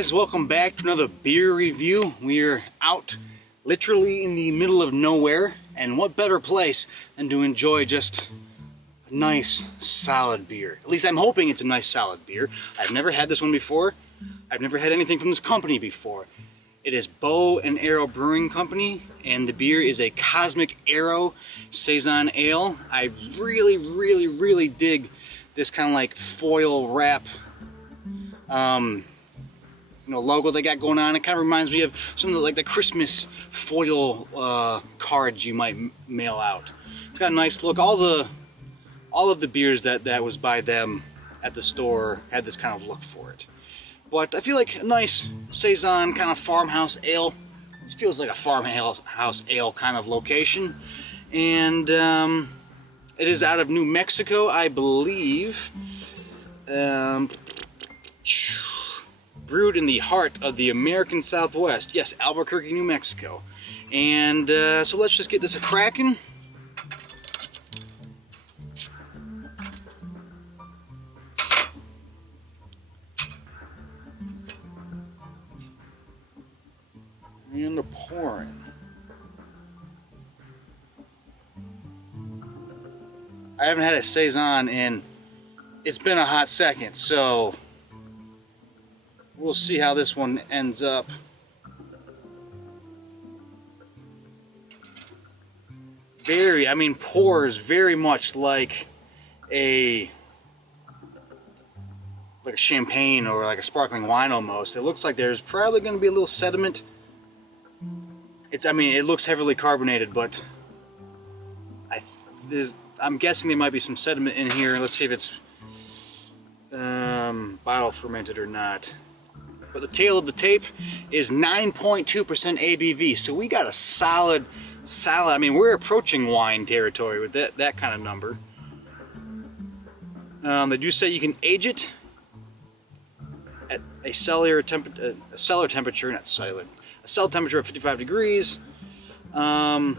guys, welcome back to another beer review. We're out literally in the middle of nowhere, and what better place than to enjoy just a nice solid beer. At least I'm hoping it's a nice solid beer. I've never had this one before. I've never had anything from this company before. It is Bow and Arrow Brewing Company, and the beer is a Cosmic Arrow Saison Ale. I really dig this kind of like foil wrap logo they got going on. It kind of reminds me of some of the, like the Christmas foil cards you might mail out. It's got a nice look. All of the beers that was by them at the store had this kind of look for it. But I feel like a nice Saison kind of farmhouse ale. This feels like a farmhouse ale kind of location. And it is out of New Mexico, I believe. Brewed in the heart of the American Southwest. Yes, Albuquerque, New Mexico. And so let's just get this a-cracking. And the pouring. I haven't had a Saison in, it's been a hot second, so we'll see how this one ends up. Pours very much like a champagne or like a sparkling wine almost. It looks like there's probably going to be a little sediment. It looks heavily carbonated, but I'm guessing there might be some sediment in here. Let's see if it's bottle fermented or not. But the tail of the tape is 9.2% ABV, so we got a solid. We're approaching wine territory with that kind of number. They do say you can age it at a cell temperature of 55 degrees. Yeah,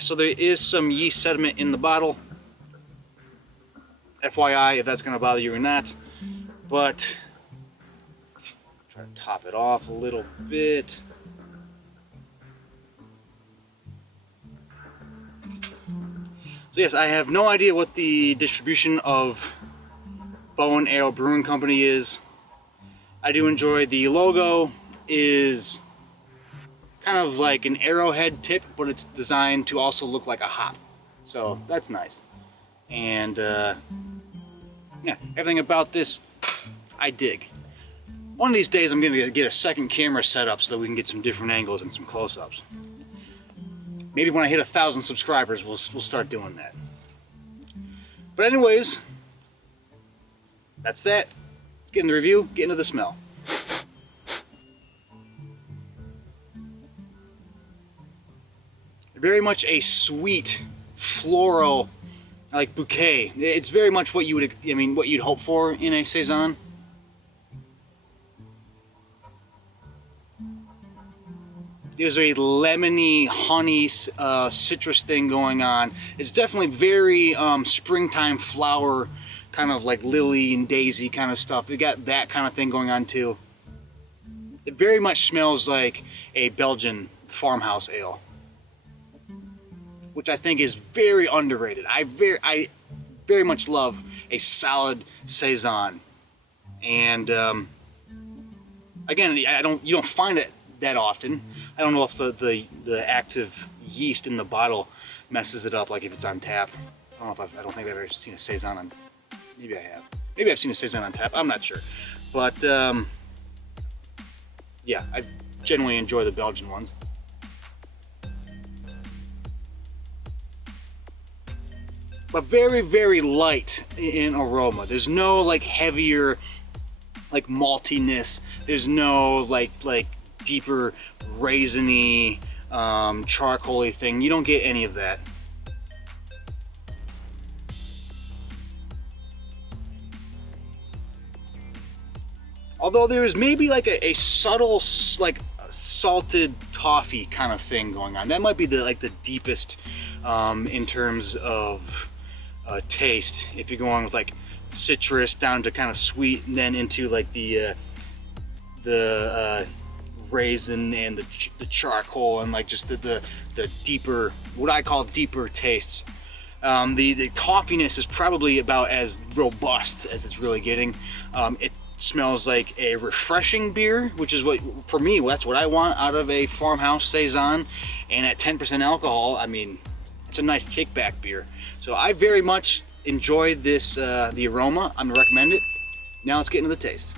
so there is some yeast sediment in the bottle. FYI, if that's going to bother you or not. But try to top it off a little bit. So yes, I have no idea what the distribution of Bow and Arrow Brewing Company is. I do enjoy the logo. Is kind of like an arrowhead tip, but it's designed to also look like a hop. So that's nice. And yeah, everything about this I dig. One of these days I'm going to get a second camera set up so that we can get some different angles and some close-ups. Maybe when I hit 1,000 subscribers we'll start doing that. But anyways, that's that. Let's get into the review, get into the smell. Very much a sweet, floral, like bouquet. It's very much what you would, what you'd hope for in a Saison. There's a lemony, honey, citrus thing going on. It's definitely very springtime flower, kind of like lily and daisy kind of stuff. They got that kind of thing going on too. It very much smells like a Belgian farmhouse ale, which I think is very underrated. I very much love a solid Saison, and again, you don't find it that often. I don't know if the active yeast in the bottle messes it up, like if it's on tap. I don't think I've ever seen a Saison on. Maybe I have. Maybe I've seen a Saison on tap. I'm not sure, but yeah, I genuinely enjoy the Belgian ones. But very light in aroma. There's no like heavier like maltiness. There's no like deeper raisiny charcoaly thing. You don't get any of that. Although there is maybe like a subtle like salted toffee kind of thing going on. That might be the deepest in terms of taste. If you're going with like citrus down to kind of sweet and then into like the raisin and the charcoal, and like just the deeper, what I call deeper tastes. The toffeeness is probably about as robust as it's really getting. It smells like a refreshing beer, which is what, for me, that's what I want out of a farmhouse saison. And at 10% alcohol, I mean, it's a nice kickback beer. So I very much enjoyed this, the aroma. I'm gonna recommend it. Now let's get into the taste.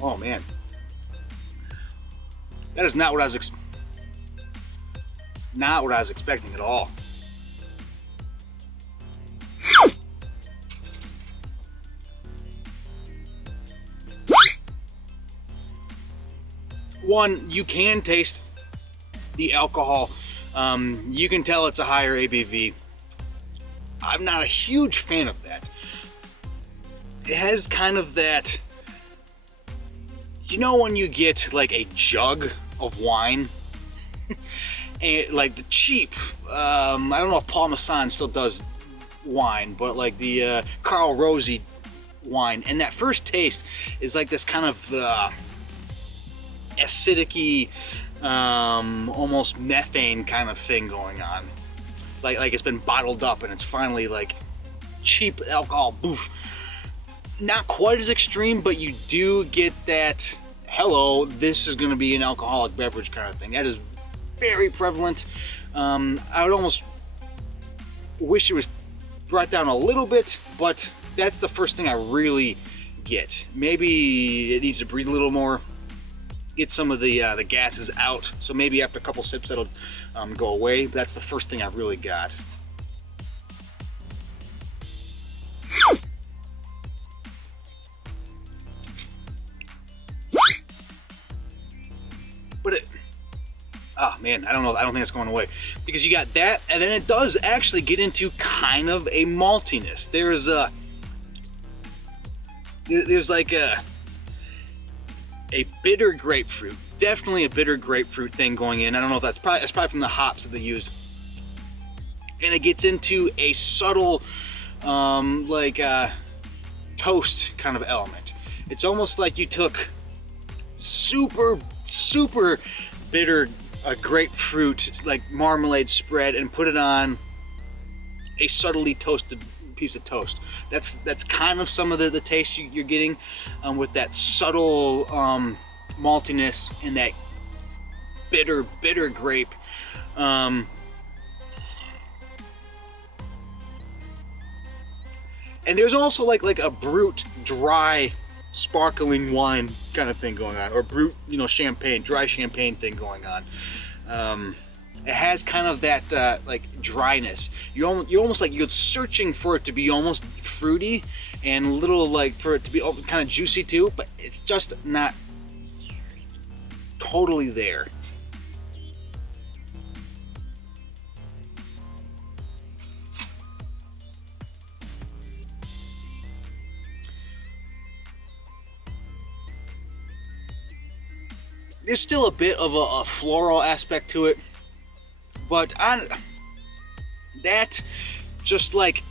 Oh man, that is not what I was expecting at all. One, you can taste the alcohol. You can tell it's a higher ABV. I'm not a huge fan of that. It has kind of that, you know, when you get like a jug of wine, and like the cheap, I don't know if Paul Masson still does wine, but like the Carl Rosie wine, and that first taste is like this kind of acidic-y, almost methane kind of thing going on. Like it's been bottled up and it's finally like cheap alcohol, boof. Not quite as extreme, but you do get that, hello, this is going to be an alcoholic beverage kind of thing. That is very prevalent. I would almost wish it was brought down a little bit, but that's the first thing I really get. Maybe it needs to breathe a little more, get some of the gases out, so maybe after a couple sips that'll go away. But that's the first thing I've really got. But it, oh man, I don't know, I don't think it's going away, because you got that, and then it does actually get into kind of a maltiness. There's like a bitter grapefruit, definitely a bitter grapefruit thing going in. I don't know if that's probably from the hops that they used, and it gets into a subtle toast kind of element. It's almost like you took super bitter grapefruit like marmalade spread and put it on a subtly toasted piece of toast. That's kind of some of the taste you're getting with that subtle maltiness and that bitter grape. And there's also like a brut dry sparkling wine kind of thing going on, or brut, you know, champagne, dry champagne thing going on. It has kind of that like dryness. You're almost like you're searching for it to be almost fruity and a little like for it to be kind of juicy too, but it's just not totally there. There's still a bit of a floral aspect to it, but that just like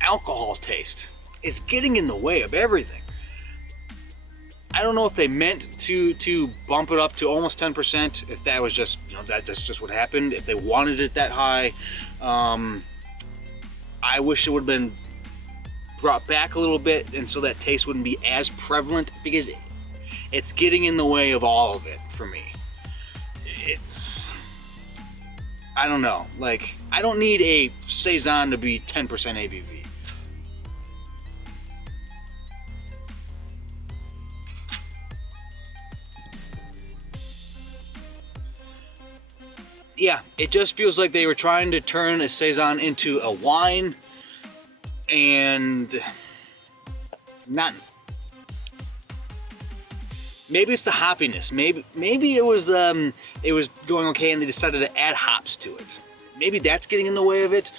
alcohol taste is getting in the way of everything. I don't know if they meant to bump it up to almost 10%, if that was just, you know, that's just what happened, if they wanted it that high. I wish it would have been brought back a little bit, and so that taste wouldn't be as prevalent, because it's getting in the way of all of it for me. I don't know, like, I don't need a saison to be 10% ABV. Yeah, it just feels like they were trying to turn a saison into a wine, and not. Maybe it's the hoppiness. Maybe it was going okay, and they decided to add hops to it. Maybe that's getting in the way of it.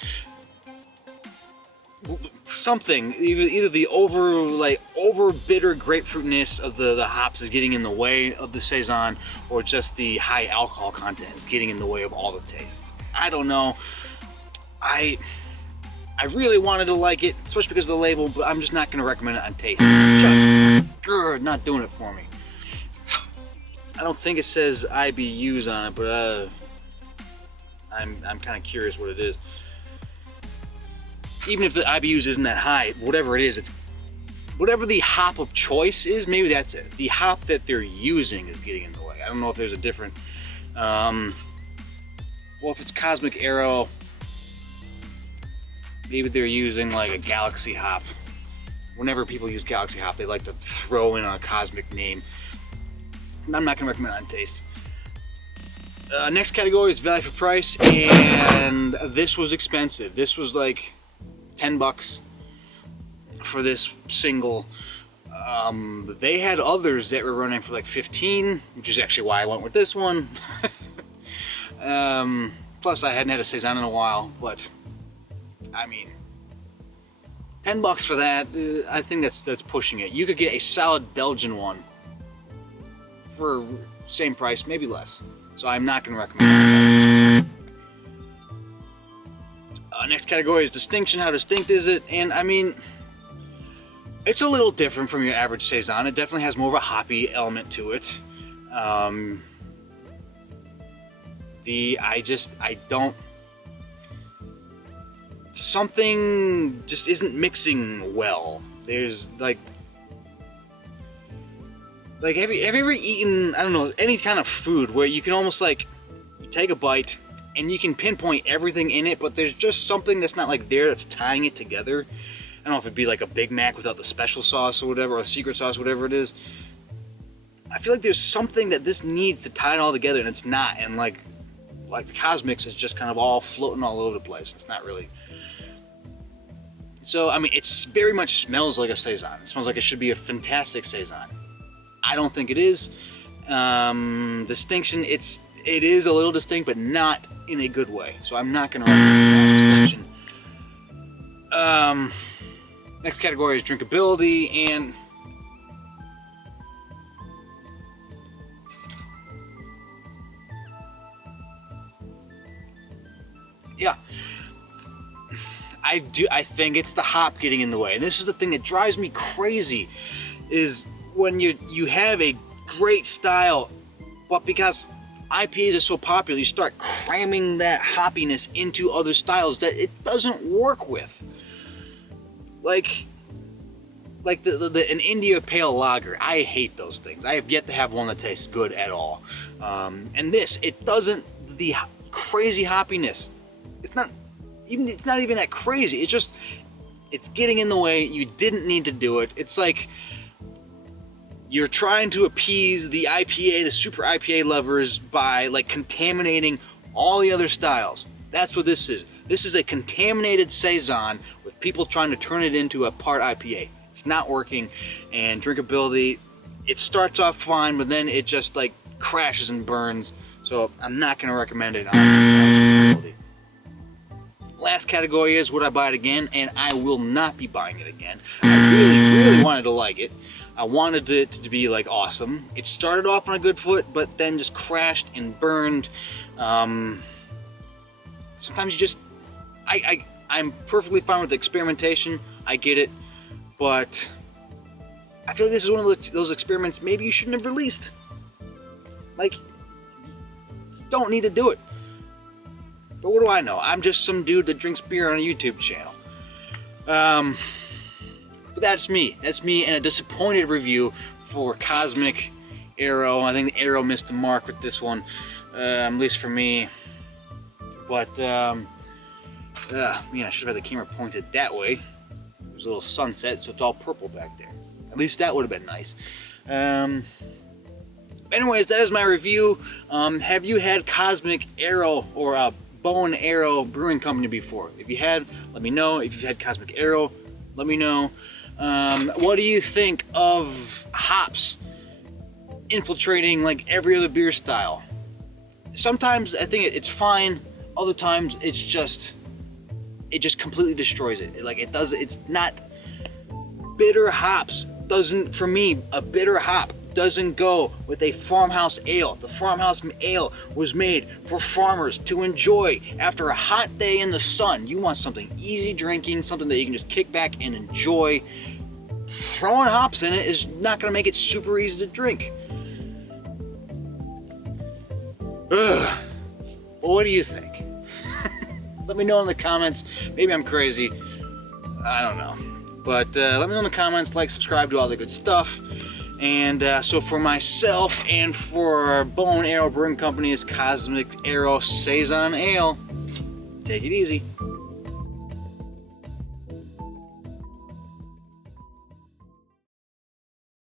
Something, either the over bitter grapefruitness of the hops is getting in the way of the saison, or just the high alcohol content is getting in the way of all the tastes. I don't know. I really wanted to like it, especially because of the label, but I'm just not going to recommend it on taste. Just not doing it for me. I don't think it says IBUs on it, but I'm kind of curious what it is. Even if the IBUs isn't that high, whatever it is, it's whatever the hop of choice is. Maybe that's it. The hop that they're using is getting in the way. I don't know if there's a different. Well, if it's Cosmic Arrow, maybe they're using like a Galaxy hop. Whenever people use Galaxy hop, they like to throw in a cosmic name. I'm not going to recommend it on taste. Next category is value for price, and this was expensive. This was like $10 for this single. They had others that were running for like 15, which is actually why I went with this one. Plus, I hadn't had a Saison in a while, but I mean, $10 for that, I think that's pushing it. You could get a solid Belgian one for same price, maybe less. So I'm not going to recommend that. Next category is distinction. How distinct is it? And I mean, it's a little different from your average Saison. It definitely has more of a hoppy element to it. Something just isn't mixing well. There's like have you ever eaten, I don't know, any kind of food where you can almost like, you take a bite and you can pinpoint everything in it, but there's just something that's not like there that's tying it together. I don't know if it'd be like a Big Mac without the special sauce or whatever, or a secret sauce, whatever it is. I feel like there's something that this needs to tie it all together, and it's not. And like the Cosmics is just kind of all floating all over the place. It's not really. So I mean, it's very much smells like a Saison. It smells like it should be a fantastic Saison. I don't think it is. Distinction, it is a little distinct, but not in a good way. So I'm not going to recommend distinction. Next category is drinkability, and yeah, I think it's the hop getting in the way. And this is the thing that drives me crazy, is when you have a great style, but because IPAs are so popular, you start cramming that hoppiness into other styles that it doesn't work with. Like an India Pale Lager. I hate those things. I have yet to have one that tastes good at all. And this, it doesn't, the crazy hoppiness, it's not even that crazy. It's just, it's getting in the way. You didn't need to do it. It's like you're trying to appease the IPA, the super IPA lovers, by like contaminating all the other styles. That's what this is. This is a contaminated Saison with people trying to turn it into a part IPA. It's not working, and drinkability, it starts off fine, but then it just like crashes and burns. So I'm not going to recommend it on drinkability. Last category is would I buy it again, and I will not be buying it again. I really wanted to like it. I wanted it to be like awesome. It started off on a good foot, but then just crashed and burned. Sometimes you just, I'm perfectly fine with the experimentation. I get it, but I feel like this is one of those experiments maybe you shouldn't have released. Like, you don't need to do it. But what do I know? I'm just some dude that drinks beer on a YouTube channel. But that's me. That's me, and a disappointed review for Cosmic Arrow. I think the Arrow missed the mark with this one, at least for me. But, man, I should have had the camera pointed that way. There's a little sunset, so it's all purple back there. At least that would have been nice. Anyways, that is my review. Have you had Cosmic Arrow or Bow and Arrow Brewing Company before? If you had, let me know. If you've had Cosmic Arrow, let me know. What do you think of hops infiltrating like every other beer style? Sometimes I think it's fine. Other times it just completely destroys it. Like it's not bitter hops. For me, a bitter hop doesn't go with a farmhouse ale. The farmhouse ale was made for farmers to enjoy after a hot day in the sun. You want something easy drinking, something that you can just kick back and enjoy. Throwing hops in it is not going to make it super easy to drink. Ugh. Well, what do you think? Let me know in the comments. Maybe I'm crazy. I don't know. But let me know in the comments, like, subscribe, do all the good stuff. And so for myself and for Bow and Arrow Brewing Company's Cosmic Arrow Saison Ale, take it easy.